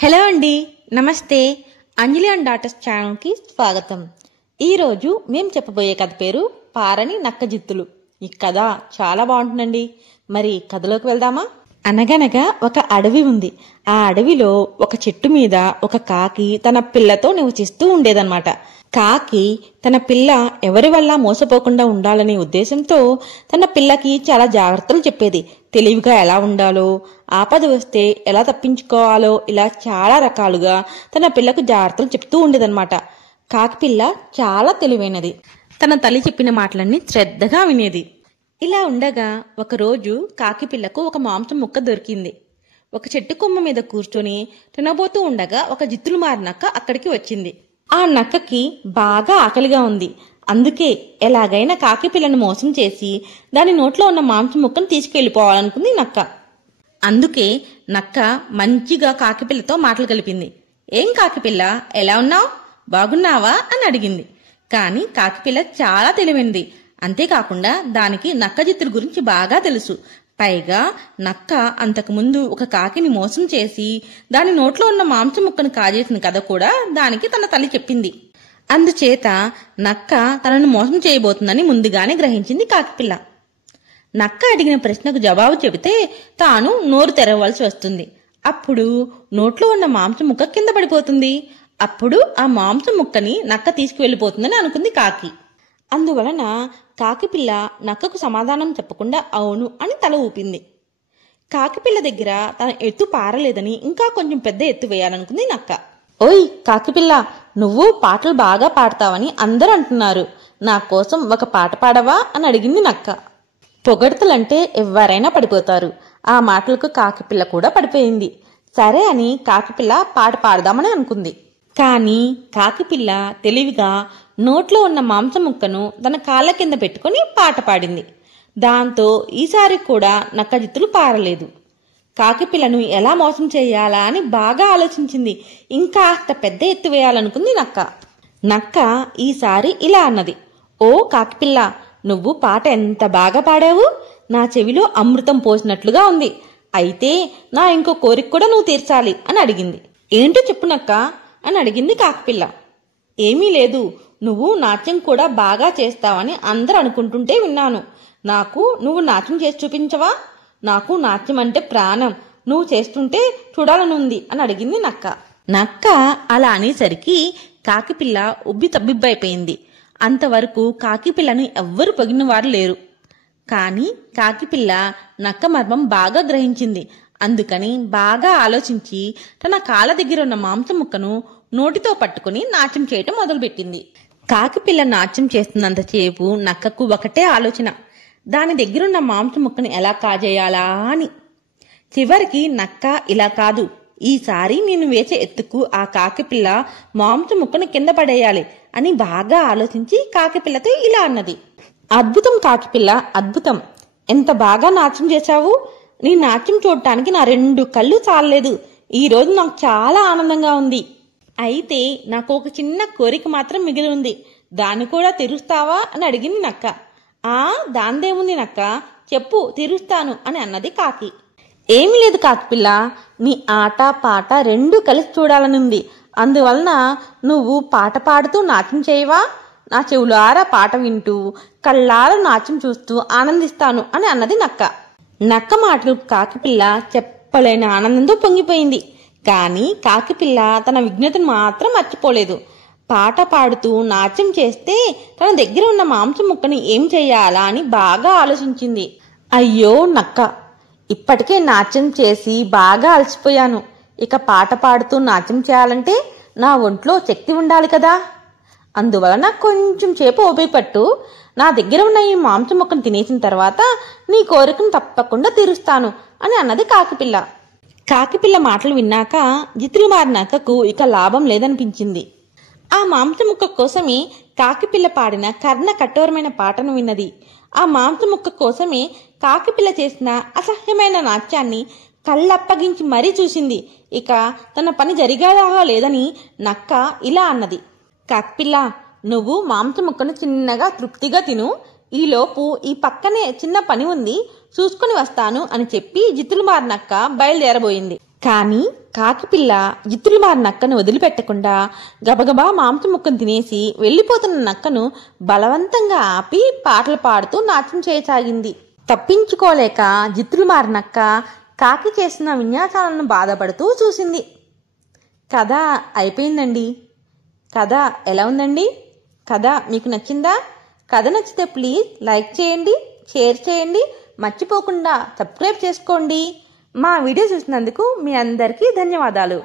Hello అండి, నమస్తే. అంజలి and daughters ఛానల్కి స్వాగతం. ఈరోజు మేము చెప్పబోయే కథ పేరు పారని నక్క జిత్తులు. ఈ కథ చాలా బాగుంటుందండి. మరి కథలోకి వెళ్దామా? అనగనగా ఒక అడవి ఉంది. ఆ అడవిలో ఒక చెట్టు మీద ఒక కాకి తన పిల్లతో నివసిస్తూ ఉండేదన్నమాట. కాకి తన పిల్ల ఎవరి వల్ల మోసపోకుండా ఉండాలనే ఉద్దేశంతో తన పిల్లకి చాలా జాగ్రత్తలు చెప్పేది. తెలివిగా ఎలా ఉండాలో, ఆపద వస్తే ఎలా తప్పించుకోవాలో, ఇలా చాలా రకాలుగా తన పిల్లకు జాగ్రత్తలు చెప్తూ ఉండేదన్నమాట. కాకి పిల్ల చాలా తెలివైనది. తన తల్లి చెప్పిన మాటలన్నీ శ్రద్ధగా వినేది. ఇలా ఉండగా ఒకరోజు కాకి పిల్లకు ఒక మాంసం ముక్క దొరికింది. ఒక చెట్టు కొమ్మ మీద కూర్చొని తినబోతూ ఉండగా ఒక జిత్తులు మారి నక్క అక్కడికి వచ్చింది. ఆ నక్కకి బాగా ఆకలిగా ఉంది. అందుకే ఎలాగైనా కాకి పిల్లను మోసం చేసి దాని నోట్లో ఉన్న మాంసం ముక్కను తీసుకెళ్లిపోవాలనుకుంది నక్క. అందుకే నక్క మంచిగా కాకి పిల్లతో మాటలు కలిపింది. ఏం కాకి పిల్ల, ఎలా ఉన్నావు, బాగున్నావా అని అడిగింది. కానీ కాకి పిల్ల చాలా తెలివైనది. అంతేకాకుండా దానికి నక్క జిత్తుల గురించి బాగా తెలుసు. పైగా నక్క అంతకుముందు ఒక కాకిని మోసం చేసి దాని నోట్లో ఉన్న మాంసం ముక్కను కాజేసిన కథ కూడా దానికి తన తల్లి చెప్పింది. అందుచేత నక్క తనను మోసం చేయబోతుందని ముందుగానే గ్రహించింది కాకిపిల్ల. నక్క అడిగిన ప్రశ్నకు జవాబు చెబితే తాను నోరు తెరవలసి వస్తుంది. అప్పుడు నోట్లో ఉన్న మాంసం ముక్క కింద పడిపోతుంది. అప్పుడు ఆ మాంసం ముక్కని నక్క తీసుకువెళ్లిపోతుందని అనుకుంది కాకి. అందువలన కాకిపిల్ల నక్కకు సమాధానం చెప్పకుండా అవును అని తల ఊపింది. కాకిపిల్ల దగ్గర తన ఎత్తు పారలేదని ఇంకా కొంచెం పెద్ద ఎత్తు వేయాలనుకుంది నక్క. ఓయ్ కాకిపిల్ల, నువ్వు పాటలు బాగా పాడతావని అందరూ అంటున్నారు. నా కోసం ఒక పాట పాడవా అని అడిగింది నక్క. పొగడ్తలంటే ఎవరైనా పడిపోతారు. ఆ మాటలకు కాకిపిల్ల కూడా పడిపోయింది. సరే అని కాకిపిల్ల పాట పాడదామని అనుకుంది. కానీ కాకిపిల్ల తెలివిగా నోట్లో ఉన్న మాంసం ముక్కను తన కాళ్ళ కింద పెట్టుకుని పాట పాడింది. దాంతో ఈసారి కూడా నక్క జిత్తులు పారలేదు. కాకిపిల్లను ఎలా మోసం చేయాలా అని బాగా ఆలోచించింది. ఇంకా పెద్ద ఎత్తు వేయాలనుకుంది నక్క. నక్క ఈసారి ఇలా అన్నది. ఓ కాకిపిల్ల, నువ్వు పాట ఎంత బాగా పాడావు. నా చెవిలో అమృతం పోసినట్లుగా ఉంది. అయితే నా ఇంకో కోరిక కూడా నువ్వు తీర్చాలి అని అడిగింది. ఏంటో చెప్పు నక్క అని అడిగింది కాకిపిల్ల. ఏమీ లేదు, నువ్వు నాట్యం కూడా బాగా చేస్తావని అందరూ అనుకుంటుంటే విన్నాను. నాకు నువ్వు నాట్యం చేసి చూపించవా? నాకు నాట్యం అంటే ప్రాణం. నువ్వు చేస్తుంటే చూడాలనుంది అని అడిగింది నక్క. నక్క అలా అనేసరికి కాకిపిల్ల ఉబ్బి తబ్బిబ్బైపోయింది. అంతవరకు కాకిపిల్లను ఎవ్వరు పొగిన వారు లేరు. కానీ కాకిపిల్ల నక్క మర్మం బాగా గ్రహించింది. అందుకని బాగా ఆలోచించి తన కాళ్ళ దగ్గర ఉన్న మాంసం ముక్కను నోటితో పట్టుకుని నాట్యం చేయటం మొదలుపెట్టింది. కాకిపిల్ల నాట్యం చేస్తున్నంతసేపు నక్కకు ఒకటే ఆలోచన, దాని దగ్గరున్న మాంసం ముక్కను ఎలా కాజేయాలా అని. చివరికి నక్క ఇలా కాదు, ఈసారి నేను వేసే ఎత్తుకు ఆ కాకిపిల్ల మాంసం ముక్కను కింద పడేయాలి అని బాగా ఆలోచించి కాకిపిల్లతో ఇలా అన్నది. అద్భుతం కాకిపిల్ల, అద్భుతం. ఎంత బాగా నాట్యం చేశావు. నీ నాట్యం చూడటానికి నా 2 కళ్ళు చాలలేదు. ఈ రోజు నాకు చాలా ఆనందంగా ఉంది. అయితే నాకు ఒక చిన్న కోరిక మాత్రం మిగిలి ఉంది. దాన్ని కూడా తీరుస్తావా అని అడిగింది నక్క. దాందేముంది నక్క, చెప్పు, తీరుస్తాను అని అన్నది కాకి. ఏమీ లేదు కాకిపిల్ల, నీ ఆట పాట 2 కలిసి చూడాలనుంది. అందువలన నువ్వు పాట పాడుతూ నాట్యం చేయవా? నా చెవులారా పాట వింటూ కళ్ళారా నాట్యం చూస్తూ ఆనందిస్తాను అని అన్నది నక్క. నక్క మాటలు కాకిపిల్ల చెప్పలేని ఆనందంతో పొంగిపోయింది. కానీ కాకిపిల్ల తన విజ్ఞతను మాత్రం మర్చిపోలేదు. పాట పాడుతూ నాట్యం చేస్తే తన దగ్గర ఉన్న మాంసం ముక్కని ఏం చెయ్యాలా అని బాగా ఆలోచించింది. అయ్యో నక్క, ఇప్పటికే నాట్యం చేసి బాగా అలసిపోయాను. ఇక పాట పాడుతూ నాట్యం చేయాలంటే నా ఒంట్లో శక్తి ఉండాలి కదా. అందువలన కొంచెం సేపు ఓపిక పట్టు. నా దగ్గర ఉన్న ఈ మాంసం ముక్కను తినేసిన తర్వాత నీ కోరికను తప్పకుండా తీరుస్తాను అని అన్నది కాకిపిల్ల. కాకిపిల్ల మాటలు విన్నాక జిత్తులు మారిన నక్కకు ఇక లాభం లేదనిపించింది. ఆ మాంసం ముక్క కోసమే కాకిపిల్ల పాడిన కర్ణ కఠోరమైన పాటను విన్నది. ఆ మాంసం ముక్క కోసమే కాకిపిల్ల చేసిన అసహ్యమైన నాట్యాన్ని కళ్ళప్పగించి మరీ చూసింది. ఇక తన పని జరిగేలా లేదని నక్క ఇలా అన్నది. కాకిపిల్ల, నువ్వు మాంసం ముక్కను చిన్నగా తృప్తిగా తిను. ఈలోపు ఈ పక్కనే చిన్న పని ఉంది, చూసుకుని వస్తాను అని చెప్పి జిత్తులు మారినక్క బయలుదేరబోయింది. కానీ కాకిపిల్ల జిత్తులు మారిన నక్కను వదిలిపెట్టకుండా గబగబా మాంసం ముక్కను తినేసి వెళ్ళిపోతున్న నక్కను బలవంతంగా ఆపి పాటలు పాడుతూ నాట్యం చేయసాగింది. తప్పించుకోలేక జిత్తులు మారిన నక్క కాకి చేసిన విన్యాసాలను బాధపడుతూ చూసింది. కథ అయిపోయిందండి. కథ ఎలా ఉందండి? కథ మీకు నచ్చిందా? కథ నచ్చితే ప్లీజ్ లైక్ చేయండి, షేర్ చేయండి, మర్చిపోకుండా సబ్స్క్రైబ్ చేసుకోండి. మా వీడియో చూసినందుకు మీ అందరికీ ధన్యవాదాలు.